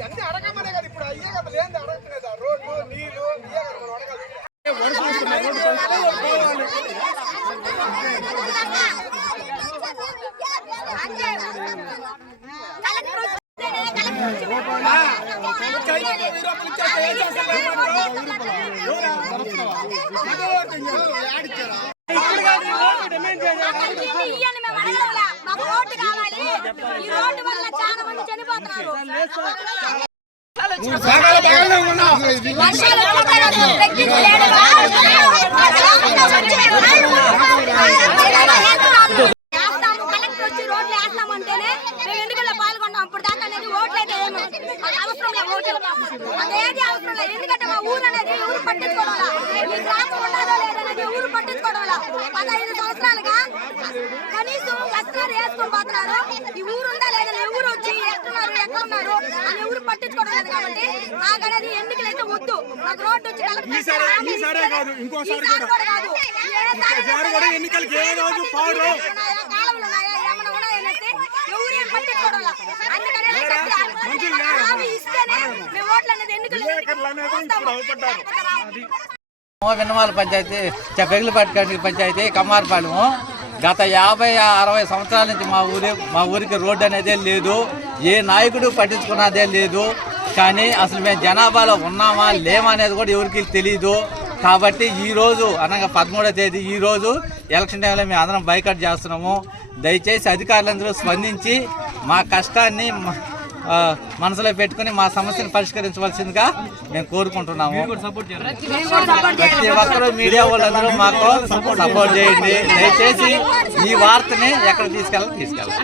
అన్ని అడగమనే కదా ఇప్పుడు అయ్యే కదా లేదు అడగట్లేదా రోడ్లు నీళ్ళు ఇయ్యే కదా మనం అడగాలి. మాకు రోడ్డు కావాలి. ఈ రోడ్డు వల్ల చాలా మంది చనిపోతున్నారు. వర్షాలు అదేది అవసరం లేదు. ఎందుకంటే మా ఊరు అనేది ఊరు పట్టించుకోవడం ఈ గ్రామం ఉన్నదో లేదనేది ఊరు పట్టించుకోవడం పదహైదు వేసుకొని పోతున్నారు ఈ ఊరు ఉందా లేదా ఊరు వచ్చి ఎక్కడున్నారు ఎక్కడ ఉన్నారు అని ఊరు పట్టించుకోవడం లేదు కాబట్టి నాకు అనేది ఎన్నికలు అయితే వద్దు నాకు రోడ్డు వచ్చి కలెక్టర్ ఈసారి- కాదు, ఇంకోసారి కూడా. కాదు ఈసారి కూడా ఎన్నికలకి ఏ రోజు పాడు. ఉన్నాయా, కాలువలు ఉన్నాయా, ఏమన్నా ఉన్నాయనేసి ఎవరు ఏం పట్టించుకోవడం లేదు. అందుకనే మంచిది నాకు లేదు. హామీ ఇస్తేనే మేము ఓట్లు అనేది ఎన్నికలు విలేకరులు అనేది ఇప్పుడు అవుపడ్డారు. విన్నమాల పంచాయతీ పెగిలిపట్టి పంచాయతీ కమ్మారపాలెము గత యాభై అరవై సంవత్సరాల నుంచి మా ఊరి మా ఊరికి రోడ్డు అనేదే లేదు. ఏ నాయకుడు పట్టించుకున్నదే లేదు. కానీ అసలు మేము జనాభాలో ఉన్నామా లేమా అనేది కూడా ఎవరికి తెలియదు కాబట్టి ఈ రోజు అనగా పదమూడో తేదీ ఈ రోజు ఎలక్షన్ టైంలో మేము అందరం బైకట్ చేస్తున్నాము. దయచేసి అధికారులందరూ స్పందించి మా కష్టాన్ని మనసులో పెట్టుకుని మా సమస్యను పరిష్కరించవలసిందిగా మేము కోరుకుంటున్నాము. ప్రతి ఒక్కరూ మీడియా వాళ్ళందరూ మాకు సపోర్ట్ చేయండి. దయచేసి ఈ వార్తని ఎక్కడ తీసుకెళ్ళాలి తీసుకెళ్ళాలి